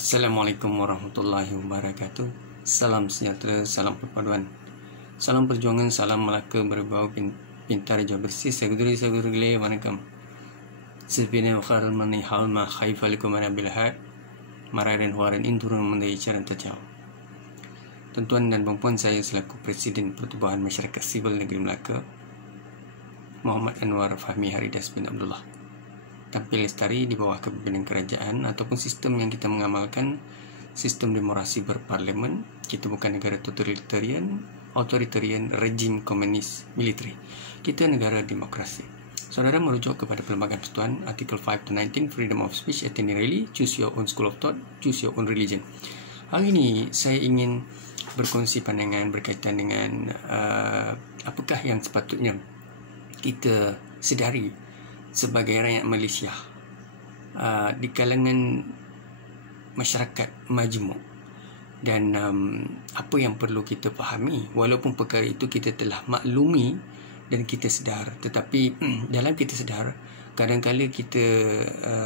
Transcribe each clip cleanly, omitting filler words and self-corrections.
Assalamualaikum warahmatullahi wabarakatuh. Salam sejahtera, salam perpaduan, salam perjuangan, salam Melaka berbau pintar jauh bersih. Saguduri வணக்கம். Sipine wakar mani halma khaifalikum ana bilhad mararen huaran indurun mendai caran tacau. Tuan-tuan dan puan-puan, saya selaku Presiden Pertubuhan Masyarakat Sivil Negeri Melaka, Muhammad Anwar Fahmi Haridas bin Abdullah, tampil lestari di bawah kepimpinan kerajaan ataupun sistem yang kita mengamalkan, sistem demokrasi berparlimen. Kita bukan negara totalitarian, rejim komunis militeri. Kita negara demokrasi. Saudara merujuk kepada Perlembagaan Persekutuan Artikel 5 to 19, Freedom of Speech, Attend Rally, Choose Your Own School of Thought, Choose Your Own Religion. Hari ini saya ingin berkongsi pandangan berkaitan dengan apakah yang sepatutnya kita sedari sebagai rakyat Malaysia di kalangan masyarakat majmuk, dan apa yang perlu kita fahami. Walaupun perkara itu kita telah maklumi dan kita sedar, tetapi dalam kita sedar kadang-kadang kita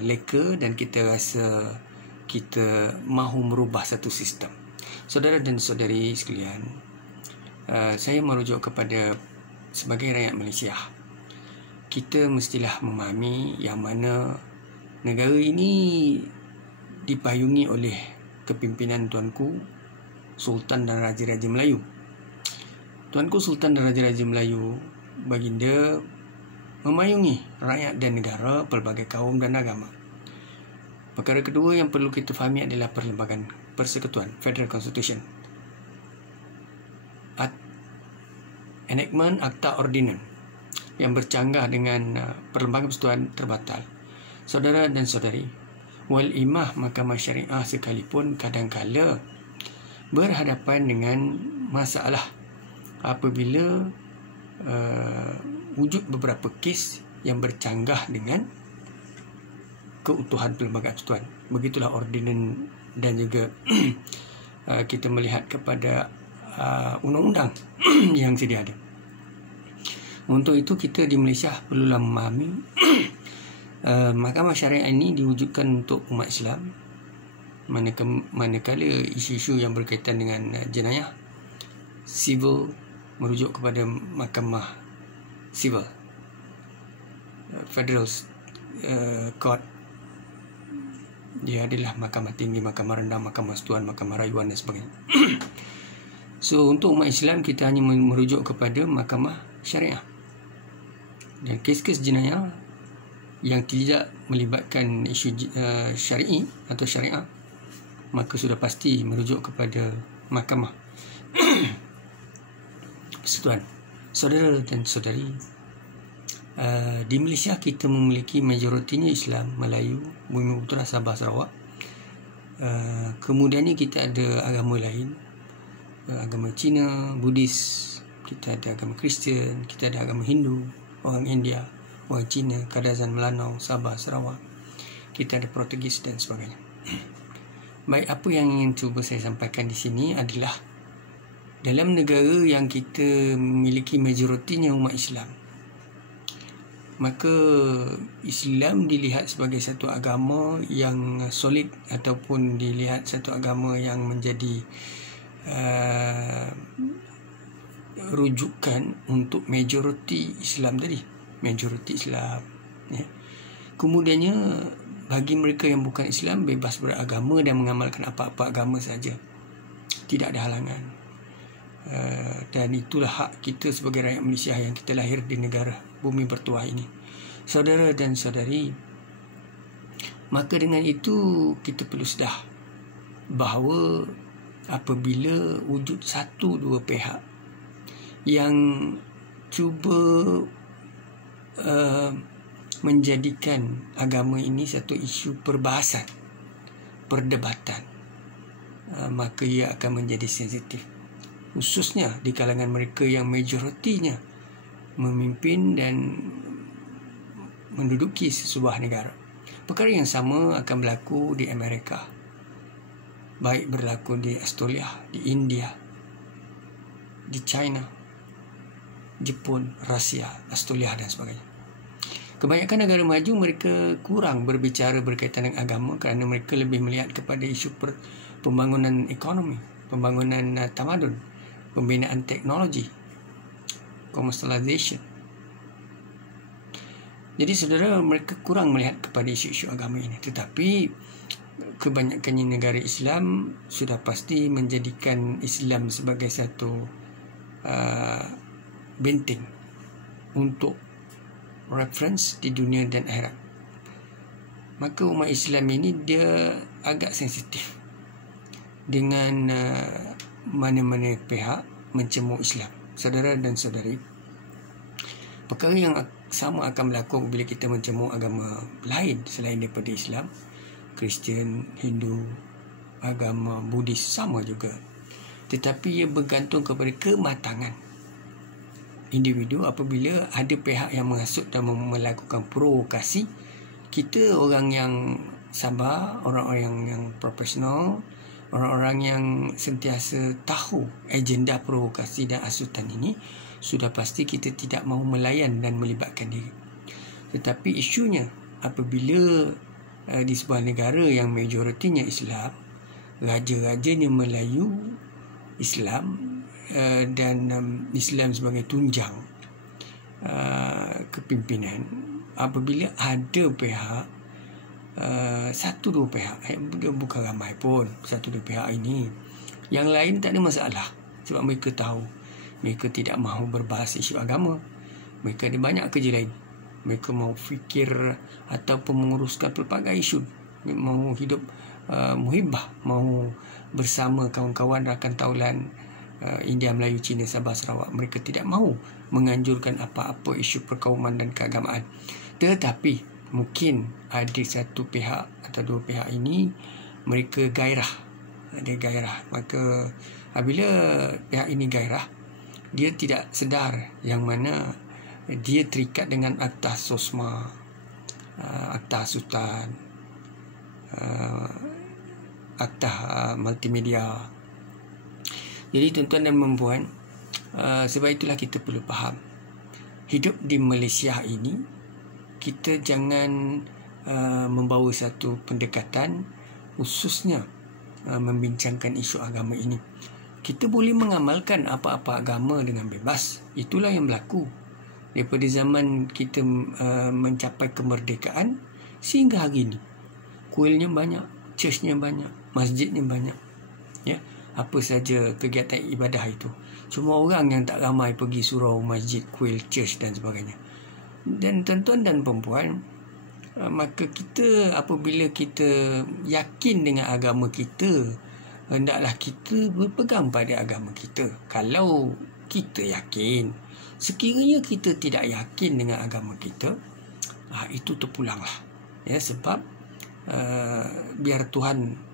leka dan kita rasa kita mahu merubah satu sistem. Saudara dan saudari sekalian, saya merujuk kepada sebagai rakyat Malaysia, kita mestilah memahami yang mana negara ini dipayungi oleh kepimpinan Tuanku Sultan dan Raja-Raja Melayu. Tuanku Sultan dan Raja-Raja Melayu, baginda, memayungi rakyat dan negara, pelbagai kaum dan agama. Perkara kedua yang perlu kita fahami adalah Perlembagaan Persekutuan, Federal Constitution, Enactment Akta Ordinance yang bercanggah dengan Perlembagaan Persekutuan terbatal. Saudara dan saudari, wal imah Mahkamah Syariah sekalipun kadang-kala berhadapan dengan masalah apabila wujud beberapa kes yang bercanggah dengan keutuhan Perlembagaan Persekutuan. Begitulah ordinans dan juga kita melihat kepada undang-undang yang sedia ada. Untuk itu kita di Malaysia perlulah memahami Mahkamah Syariah ini diwujudkan untuk umat Islam, manakala isu-isu yang berkaitan dengan jenayah sivil merujuk kepada Mahkamah Sivil, Federal Court. Dia adalah mahkamah tinggi, mahkamah rendah, mahkamah persekutuan, mahkamah rayuan dan sebagainya. So untuk umat Islam kita hanya merujuk kepada Mahkamah Syariah. Dan kes-kes jenayah yang tidak melibatkan isu syar'i atau syariah, maka sudah pasti merujuk kepada Mahkamah Persekutuan. Saudara dan saudari, di Malaysia kita memiliki majoritinya Islam, Melayu, Bumi Putera, Sabah, Sarawak. Kemudiannya kita ada agama lain, agama Cina, Buddhis, kita ada agama Kristian, kita ada agama Hindu, orang India, orang Cina, Kadazan, Melanau, Sabah, Sarawak. Kita ada Portugis dan sebagainya. Baik, apa yang ingin cuba saya sampaikan di sini adalah dalam negara yang kita memiliki majoritinya umat Islam, maka Islam dilihat sebagai satu agama yang solid ataupun dilihat satu agama yang menjadi rujukan untuk majoriti Islam tadi, majoriti Islam, ya. Kemudiannya bagi mereka yang bukan Islam bebas beragama dan mengamalkan apa-apa agama saja, tidak ada halangan. Dan itulah hak kita sebagai rakyat Malaysia yang kita lahir di negara bumi bertuah ini. Saudara dan saudari, maka dengan itu kita perlu sedar bahawa apabila wujud satu dua pihak yang cuba menjadikan agama ini satu isu perbahasan, perdebatan, maka ia akan menjadi sensitif, khususnya di kalangan mereka yang majoritinya memimpin dan menduduki sebuah negara. Perkara yang sama akan berlaku di Amerika, baik berlaku di Australia, di India, di China, Jepun, Rusia, Australia dan sebagainya. Kebanyakan negara maju mereka kurang berbicara berkaitan dengan agama kerana mereka lebih melihat kepada isu pembangunan ekonomi, pembangunan tamadun, pembinaan teknologi, commercialization. Jadi saudara, mereka kurang melihat kepada isu-isu agama ini. Tetapi kebanyakannya negara Islam sudah pasti menjadikan Islam sebagai satu benteng untuk reference di dunia dan akhirat. Maka umat Islam ini dia agak sensitif dengan mana-mana pihak mencemooh Islam. Saudara dan saudari, perkara yang sama akan berlaku bila kita mencemooh agama lain selain daripada Islam, Kristian, Hindu, agama Buddhis sama juga. Tetapi ia bergantung kepada kematangan individu. Apabila ada pihak yang menghasut dan melakukan provokasi, kita orang yang sabar, orang-orang yang profesional, orang-orang yang sentiasa tahu agenda provokasi dan hasutan ini, sudah pasti kita tidak mahu melayan dan melibatkan diri. Tetapi isunya apabila di sebuah negara yang majoritinya Islam, raja-rajanya Melayu Islam, dan Islam sebagai tunjang kepimpinan, apabila ada pihak, satu dua pihak, bukan ramai pun, satu dua pihak ini, yang lain tak ada masalah sebab mereka tahu mereka tidak mahu berbahas isu agama. Mereka ada banyak kerja lain. Mereka mahu fikir ataupun menguruskan pelbagai isu, mahu hidup muhibah, mahu bersama kawan-kawan rakan taulan India, Melayu, Cina, Sabah, Sarawak. Mereka tidak mahu menganjurkan apa-apa isu perkauman dan keagamaan. Tetapi mungkin ada satu pihak atau dua pihak ini mereka gairah, ada gairah. Maka apabila pihak ini gairah, dia tidak sedar yang mana dia terikat dengan Akta Sosma, Akta Sultan, Akta Multimedia. Jadi tuan-tuan dan puan, sebab itulah kita perlu faham, hidup di Malaysia ini, kita jangan membawa satu pendekatan khususnya membincangkan isu agama ini. Kita boleh mengamalkan apa-apa agama dengan bebas. Itulah yang berlaku daripada zaman kita mencapai kemerdekaan sehingga hari ini. Kuilnya banyak, churchnya banyak, masjidnya banyak, ya. Apa saja kegiatan ibadah itu. Cuma orang yang tak ramai pergi surau, masjid, kuil, church dan sebagainya. Dan tuan-tuan dan perempuan, maka kita apabila kita yakin dengan agama kita, hendaklah kita berpegang pada agama kita. Kalau kita yakin, sekiranya kita tidak yakin dengan agama kita, itu terpulanglah. Ya, sebab biar Tuhan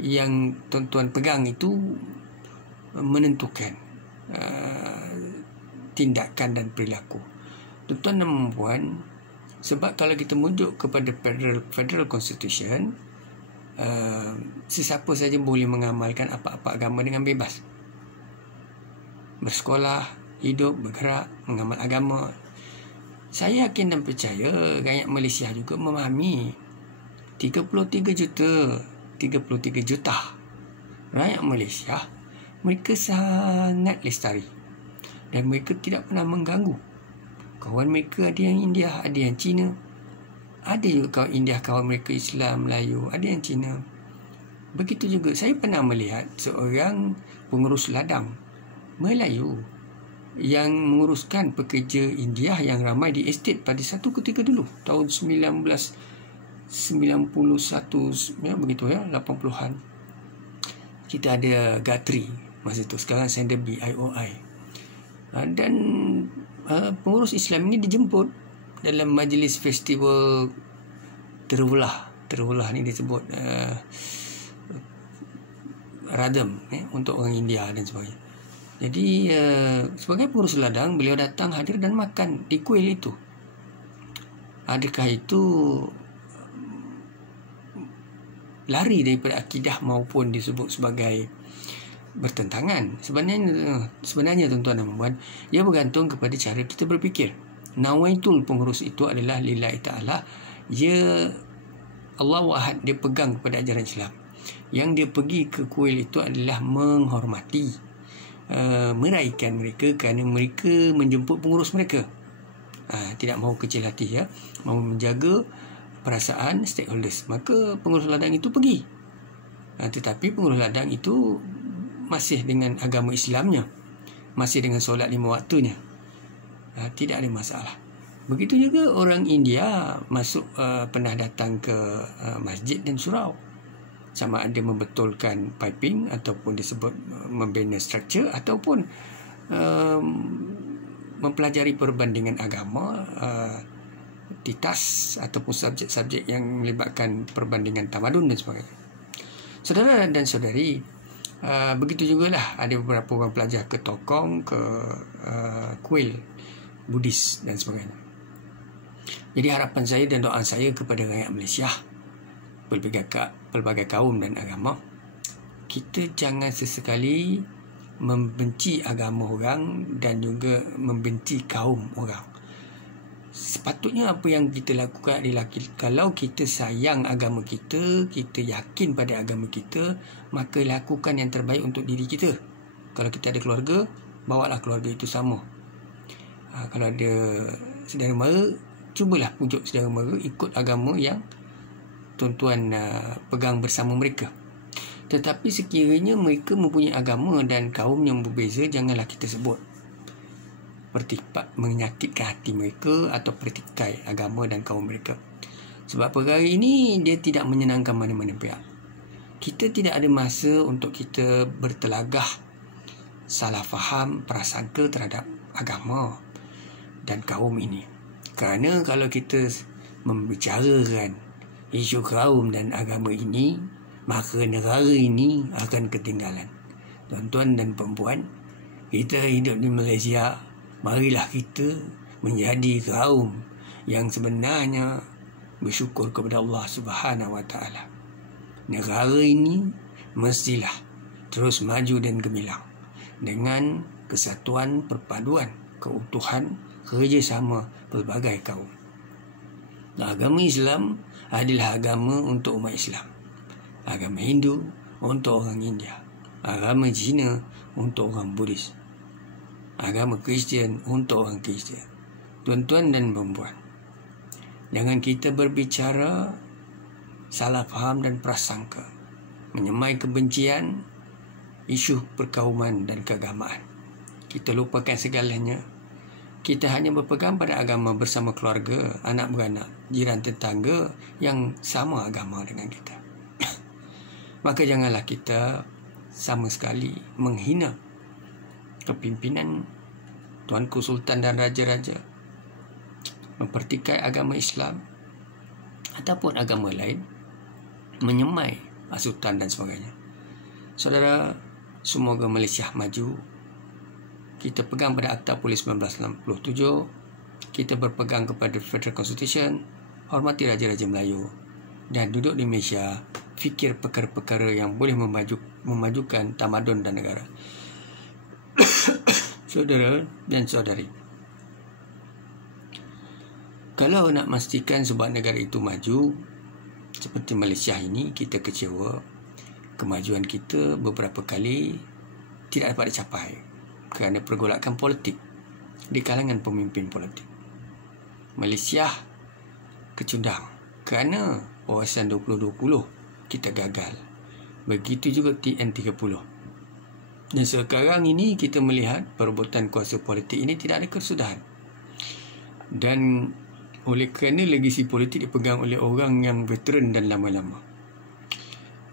yang tuan-tuan pegang itu menentukan tindakan dan perilaku. Tuan-tuan dan puan, sebab kalau kita merujuk kepada Federal Constitution, sesiapa saja boleh mengamalkan apa-apa agama dengan bebas. Bersekolah, hidup, bergerak, mengamal agama. Saya yakin dan percaya rakyat Malaysia juga memahami 33 juta rakyat Malaysia, mereka sangat lestari dan mereka tidak pernah mengganggu. Kawan mereka ada yang India, ada yang Cina, ada juga kawan India, kawan mereka Islam, Melayu, ada yang Cina. Begitu juga saya pernah melihat seorang pengurus ladang Melayu yang menguruskan pekerja India yang ramai di estet pada satu ketika dulu, tahun 1991, ya, begitu ya, 80-an. Kita ada Gatri masa itu, sekarang Sanderby IOI. Dan pengurus Islam ini dijemput dalam majlis festival Terwulah ni disebut Radam, untuk orang India dan sebagainya. Jadi sebagai pengurus ladang, beliau datang hadir dan makan di kuil itu. Adakah itu lari daripada akidah maupun disebut sebagai bertentangan? Sebenarnya tuan-tuan dan puan, ia bergantung kepada cara kita berfikir. Nawaitul, pengurus itu adalah lillahi ta'ala. Allah wahad, dia pegang kepada ajaran Islam. Yang dia pergi ke kuil itu adalah menghormati, meraihkan mereka kerana mereka menjemput pengurus mereka. Tidak mahu kecil hati, mahu menjaga perasaan stakeholders. Maka pengurus ladang itu pergi. Tetapi pengurus ladang itu masih dengan agama Islamnya, masih dengan solat 5 waktunya. Tidak ada masalah. Begitu juga orang India masuk, pernah datang ke masjid dan surau. Sama ada membetulkan piping ataupun disebut membina structure ataupun mempelajari perbandingan agama di TAS ataupun subjek-subjek yang melibatkan perbandingan tamadun dan sebagainya. Saudara dan saudari, begitu jugalah ada beberapa orang pelajar ke Tokong, ke kuil Buddhis dan sebagainya. Jadi harapan saya dan doa saya kepada rakyat Malaysia, pelbagai kaum dan agama, kita jangan sesekali membenci agama orang dan juga membenci kaum orang. Sepatutnya apa yang kita lakukan adalah, kalau kita sayang agama kita, kita yakin pada agama kita, maka lakukan yang terbaik untuk diri kita. Kalau kita ada keluarga, bawalah keluarga itu sama. Kalau ada saudara mara, cubalah pujuk saudara mara ikut agama yang tuan-tuan pegang bersama mereka. Tetapi sekiranya mereka mempunyai agama dan kaum yang berbeza, janganlah kita sebut pertipat menyakitkan hati mereka atau pertikai agama dan kaum mereka. Sebab perkara ini dia tidak menyenangkan mana-mana pihak. Kita tidak ada masa untuk kita bertelagah salah faham, prasangka terhadap agama dan kaum ini. Kerana kalau kita membicarakan isu kaum dan agama ini, maka negara ini akan ketinggalan. Tuan-tuan dan perempuan, kita hidup di Malaysia, marilah kita menjadi kaum yang sebenarnya bersyukur kepada Allah Subhanahu Wa Taala. Negara ini mestilah terus maju dan gemilang dengan kesatuan, perpaduan, keutuhan, kerjasama pelbagai kaum. Agama Islam adalah agama untuk umat Islam. Agama Hindu untuk orang India. Agama Cina untuk orang Buddhis. Agama Kristian untuk orang Kristian. Tuan-tuan dan perempuan, jangan kita berbicara salah faham dan prasangka, menyemai kebencian, isu perkauman dan keagamaan. Kita lupakan segalanya. Kita hanya berpegang pada agama bersama keluarga, anak beranak, jiran tetangga yang sama agama dengan kita. Maka janganlah kita sama sekali menghina kepimpinan Tuanku Sultan dan Raja-Raja, mempertikai agama Islam ataupun agama lain, menyemai asutan dan sebagainya. Saudara, semoga Malaysia maju. Kita pegang pada Akta Polis 1967, kita berpegang kepada Federal Constitution, hormati Raja-Raja Melayu, dan duduk di Malaysia, fikir perkara-perkara yang boleh memajukan tamadun dan negara. Saudara dan saudari, kalau nak memastikan sebuah negara itu maju, seperti Malaysia ini, kita kecewa. Kemajuan kita beberapa kali tidak dapat dicapai kerana pergolakan politik di kalangan pemimpin politik. Malaysia kecundang kerana Wawasan 2020 kita gagal. Begitu juga TN30. Dan sekarang ini kita melihat perebutan kuasa politik ini tidak ada kesudahan. Dan oleh kerana legasi politik dipegang oleh orang yang veteran dan lama-lama,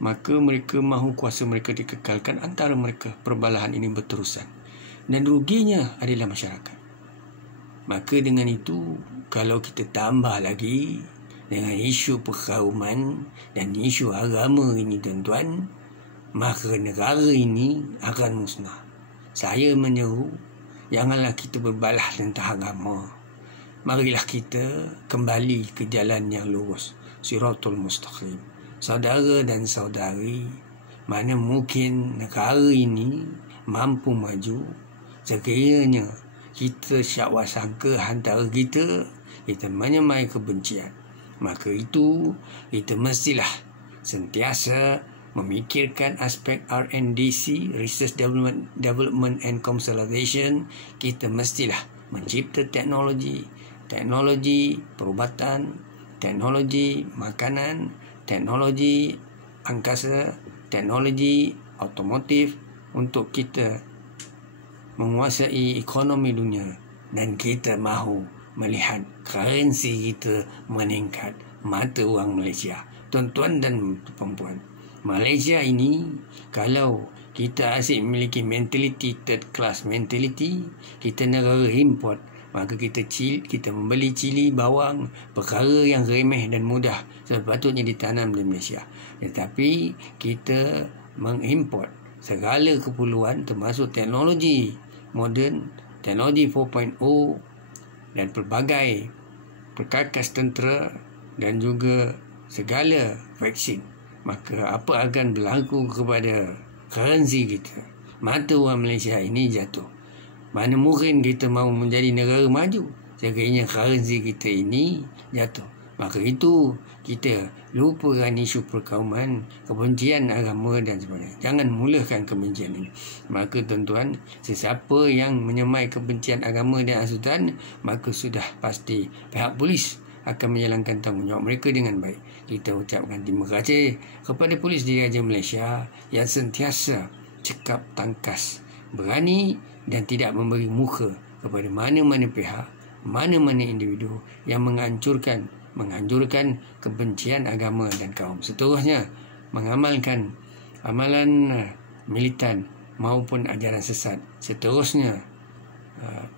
maka mereka mahu kuasa mereka dikekalkan antara mereka. Perbalahan ini berterusan dan ruginya adalah masyarakat. Maka dengan itu, kalau kita tambah lagi dengan isu perkauman dan isu agama ini, tuan-tuan, maka negara ini akan musnah. Saya menyeru, janganlah kita berbalah tentang agama. Marilah kita kembali ke jalan yang lurus, Siratul Mustaqim. Saudara dan saudari, mana mungkin negara ini mampu maju sekiranya kita syakwa sangka antara kita menyemai kebencian. Maka itu kita mestilah sentiasa memikirkan aspek R&DC, Research Development and Commercialization. Kita mestilah mencipta teknologi perubatan, teknologi makanan, teknologi angkasa, teknologi otomotif untuk kita menguasai ekonomi dunia. Dan kita mahu melihat currency kita meningkat, mata wang Malaysia. Tuan-tuan dan perempuan, Malaysia ini kalau kita asyik memiliki mentaliti third class mentality, kita negara import, maka kita membeli cili, bawang, perkara yang remeh dan mudah sepatutnya ditanam di Malaysia. Tetapi kita mengimport segala keperluan termasuk teknologi moden, teknologi 4.0 dan pelbagai perkakas tentera dan juga segala vaksin. Maka apa akan berlaku kepada currency kita? Mata wang Malaysia ini jatuh. Mana mungkin kita mahu menjadi negara maju sekiranya currency kita ini jatuh. Maka itu kita lupakan isu perkauman, kebencian agama dan sebagainya. Jangan mulakan kebencian ini. Maka tuan-tuan, sesiapa yang menyemai kebencian agama dan hasutan, maka sudah pasti pihak polis akan menjalankan tanggungjawab mereka dengan baik. Kita ucapkan terima kasih kepada polis diraja Malaysia yang sentiasa cekap tangkas, berani dan tidak memberi muka kepada mana-mana pihak, mana-mana individu yang menganjurkan kebencian agama dan kaum. Seterusnya, mengamalkan amalan militan maupun ajaran sesat. Seterusnya,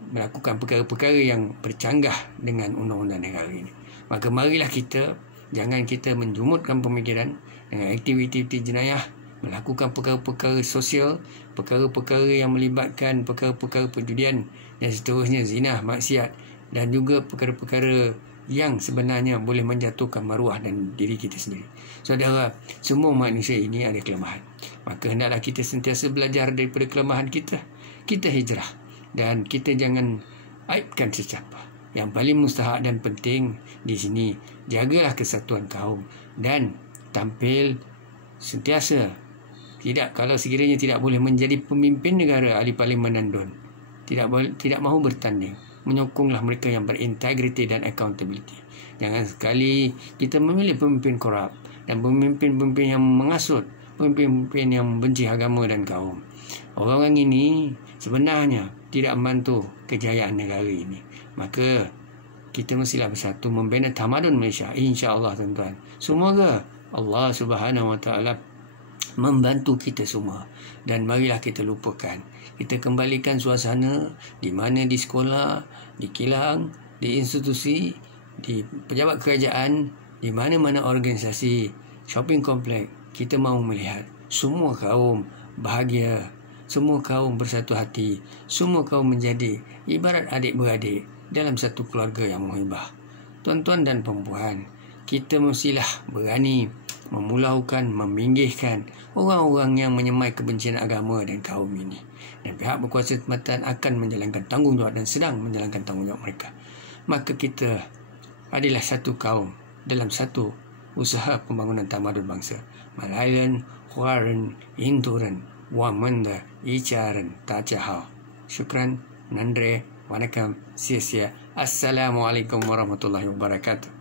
melakukan perkara-perkara yang bercanggah dengan undang-undang negara ini. Maka marilah jangan kita menjumutkan pemikiran dengan aktiviti-aktiviti jenayah, melakukan perkara-perkara sosial, perkara-perkara yang melibatkan perkara-perkara perjudian dan seterusnya, zina, maksiat dan juga perkara-perkara yang sebenarnya boleh menjatuhkan maruah dan diri kita sendiri. Saudara, semua manusia ini ada kelemahan. Maka hendaklah kita sentiasa belajar daripada kelemahan kita. Kita hijrah dan kita jangan aibkan sesiapa. Yang paling mustahak dan penting di sini, jagalah kesatuan kaum dan tampil sentiasa. Kalau sekiranya tidak boleh menjadi pemimpin negara, ahli parlimen dan DUN, tidak mahu bertanding, menyokonglah mereka yang berintegriti dan accountability. Jangan sekali kita memilih pemimpin korup dan pemimpin-pemimpin yang mengasut, pemimpin yang membenci agama dan kaum. Orang-orang ini sebenarnya tidak membantu kejayaan negara ini. Maka kita mestilah bersatu membina tamadun Malaysia, insya-Allah tuan-tuan. Semoga Allah Subhanahu Wa Taala membantu kita semua. Dan marilah kita lupakan, kita kembalikan suasana di mana di sekolah, di kilang, di institusi, di pejabat kerajaan, di mana-mana organisasi, shopping kompleks, kita mahu melihat semua kaum bahagia, semua kaum bersatu hati, semua kaum menjadi ibarat adik-beradik dalam satu keluarga yang muhibah. Tuan-tuan dan perempuan, kita mestilah berani memulaukan, meminggirkan orang-orang yang menyemai kebencian agama dan kaum ini. Dan pihak berkuasa tempatan akan menjalankan tanggungjawab dan sedang menjalankan tanggungjawab mereka. Maka kita adalah satu kaum dalam satu usaha pembangunan tamadun bangsa. Malayan, Huaren, Inturan, Wamanda, Icaran, Tajahau. Syukran, Nandre, Wanakam, Sia-sia. Assalamualaikum warahmatullahi wabarakatuh.